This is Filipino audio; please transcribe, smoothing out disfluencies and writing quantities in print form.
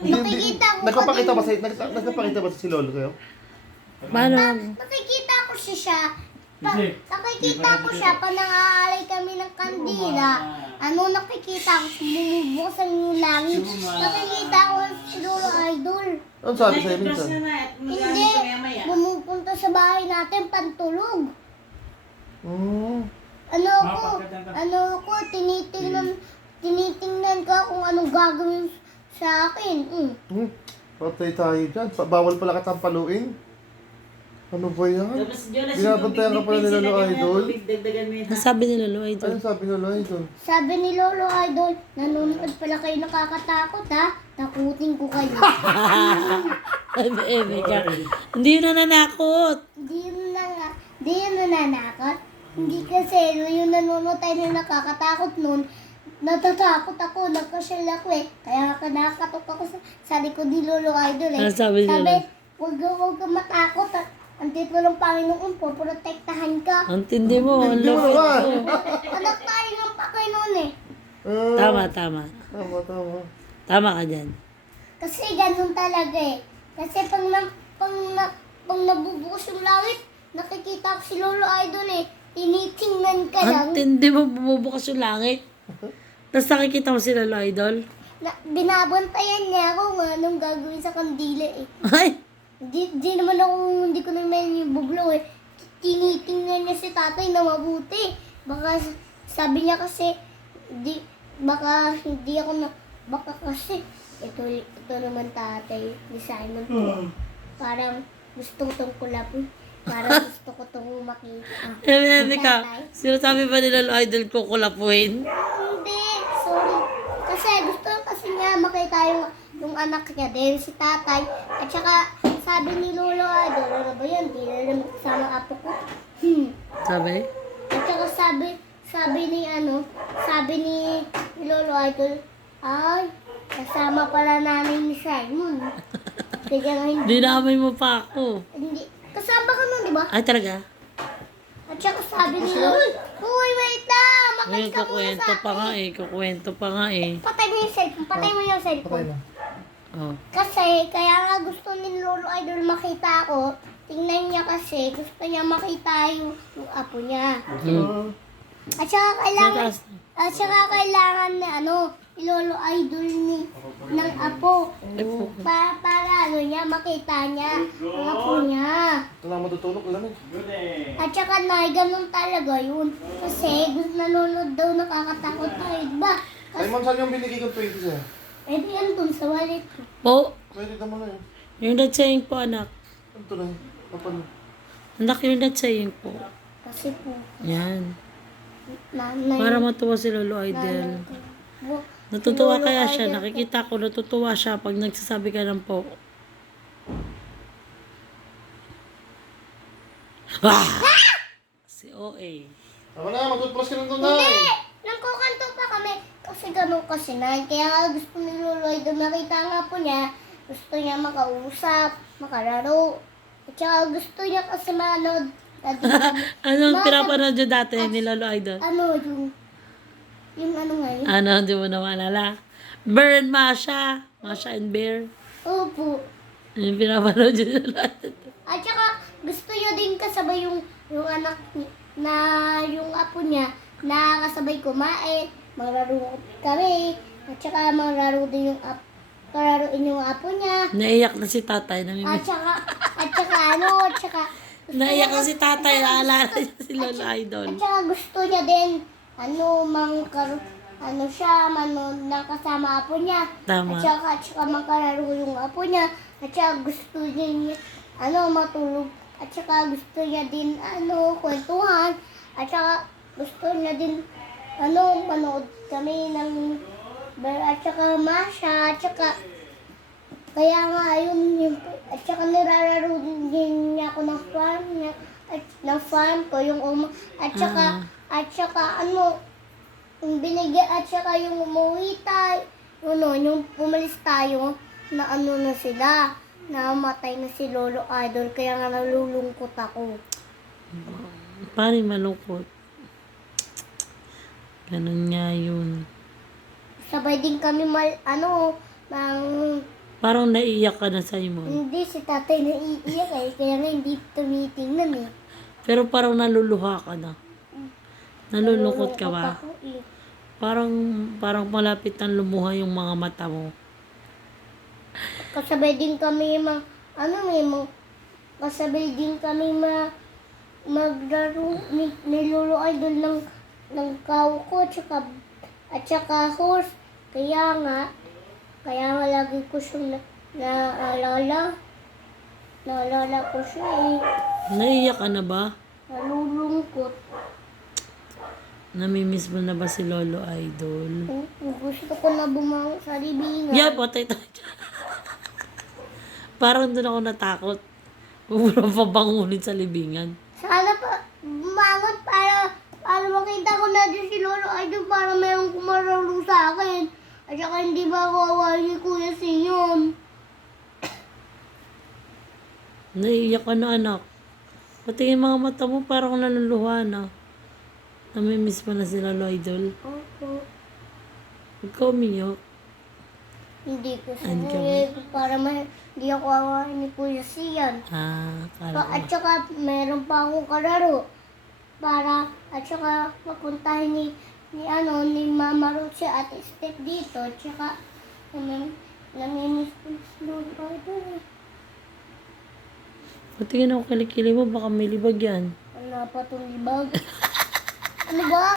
Nakikita ko Nagpapakita ba nagpapakita ba si Lolo kayo? Paano? Nakikita ko siya. Nakikita ko siya pa nangaalay kami ng kandila. Nakikita ko bumubuksan yung langit. Nakikita ko si Lolo Idol. Ano sabi sa'yo minsan? Hindi, bumupunta sa bahay natin pantulog. Tinitingnan ka kung anong gagawin sa akin. Patay tayo dyan. Bawal pala kitang paluin. Ano ba yan? Binabantayan ka pala ni Lolo Idol? Ang sabi ni Lolo Idol. Ano sabi ni Lolo Idol? Sabi ni Lolo Idol, nanonood pala kayo nakakatakot ha. Takutin ko kayo. Ka. Hindi yun nananakot. Di yun nananakot. Hindi kasi yung nanonood tayo na nakakatakot nun, natatakot ako, nagkasyal ako eh. Kaya nakakatok ako sa likod ni Lolo Idol eh. Ano sabi ni Lolo? Huwag ka matakot. Ang titulo ng Panginoon po, protektahan ka. Ang tindi mo. Ang Hindi mo loko. naman. Anak tayo ng Panginoon eh. Tama. Tama. Tama ka dyan. Kasi ganun talaga eh. Kasi pag nabubukas yung langit, nakikita ko si Lolo Idol eh. Tinitingnan ka lang. Ang tindi mo bumubukas yung langit. Tapos nakikita mo si Lolo Idol. Binabantayan niya ako kung anong gagawin sa kandila eh. Ay! Hindi ko naman yung buglo eh. Tinitingnan niya si tatay na mabuti. Baka sabi niya kasi, baka kasi, ito naman tatay ni Simon po. Parang gusto itong kulapin. Parang gusto ko itong makita. Ka, sinasabi ba ni Lolo Idol kukulapuin? Hindi, sorry. Kasi gusto kasi niya makita yung anak niya din, si tatay. At saka, sabi ni Lolo Idol, ano ba yan? Di na naman kasama apo ko. Sabi? At saka sabi ni Lolo Idol, ay, kasama pala namin ni Simon. Kaya nga hindi. Dinamay mo pa ako. Hindi. Kasama ka nun, di ba? Ay, talaga? At saka sabi ni Lolo, uy, wait lang! Ay, Makinig ka muna kukwento sa pa nga akin. Kukwento pa nga eh. Patay mo yung cellphone. Patay mo yung Patay cellphone. na. Oh. Kasi, kaya nga gusto ni Lolo Idol makita ako. Tingnan niya kasi, gusto niya makita yung apo niya. At saka kailangan na ni Lolo Idol ng apo. Para niya, makita niya ang apo niya. Ito na matutulog, alam mo. At saka ganun talaga yun. Kasi nanonood daw nakakatakot tayo, diba? Simon, saan yung binigay kong 20 sa'yo? Pwede yan dun sa wallet ko. Po, Pwede naman na yun. yung natsaying po anak. Ito na yun. Kapal. Anak yung natsaying po. Kasi po, Yan. nanay. Para matuwa si Lolo Idol. Natutuwa kaya siya. Nakikita ko, natutuwa siya pag nagsasabi ka ng po. Si OA. Ako na, mag-toothbrush ka ng Hindi! tunay. Nagkukanto pa kami. Kasi ganun kasi kaya nga gusto ni Lolo Idol makita nga po niya. Gusto niya makausap, makalaro. At saka gusto niya kasi manood. Anong pinapanood nyo dati ni Lolo Idol? Yung ano nga yun? Ano, hindi mo na maalala? Bear and Masha. Masha and Bear. Opo. Yung pinapanood nyo ni Lolo Idol. At saka gusto niya din kasabay yung anak na yung apo niya na kasabay kumain, maglaro kami, at saka maglaro din yung kalaruin yung apo niya. Naiyak na si tatay. At saka Naiyak na si tatay. Naalala niya si Lolo Idol. At saka gusto niya din manood ng kasama apo niya. Tama. At saka magkalaro yung apo niya. At saka gusto niya matulog. At saka gusto niya din kwentuhan. At saka gusto niya din manood kami ng at saka Masha. At saka kaya nga yun at saka nirararo din niya ako ng farm niya. Ng farm ko yung at saka yung binigyan at saka yung umuwi tayo, yung pumalis tayo na na sila, namatay na si Lolo Idol, kaya nga nalulungkot ako. Paano malungkot? Ganun nga yun. Sabay din kami Parang naiiyak ka na sa mo. Hindi, si tatay naiiyak eh. Kaya nga hindi tumitingnan eh. Pero parang naluluha ka na. Nalulungkot ka ba? Ako, eh. Parang malapit na lumuha yung mga mata mo. Kasabay din kami kasabay din kami maglaro ni Lolo Idol ng kauko at saka horse. Kaya nga lagi ko siyang naalala. Naalala ko siya eh. Naiiyak ka na ba? Nalulungkot. Namimiss mo na ba si Lolo Idol? Gusto ko na bumangon sa libingan. Yeah, patay tayo dyan. Parang doon ako natakot. Mura pa bangunin sa libingan. Sana pa bumangon para makita ko na din si Lolo Idol para mayroong kumararo sa akin. At saka hindi ba kawawa ni Kuya Sion? Naiiyak ka na, anak. Pati yung mga mata mo parang naluluha na. Namimiss mo na si Lolo Idol. Opo. Huwag ka umiyak. Hindi ko Ano ka siya para hindi ako awahin ni Kuya Sion. Kala At ko. saka meron pa akong kalaro at saka mapuntahin ni Mama Rosie at Step dito. At saka namimiss ko si Lolo Idol. Patingin ako kilikili mo, baka may libag yan. Wala pa itong libag. Ano ba?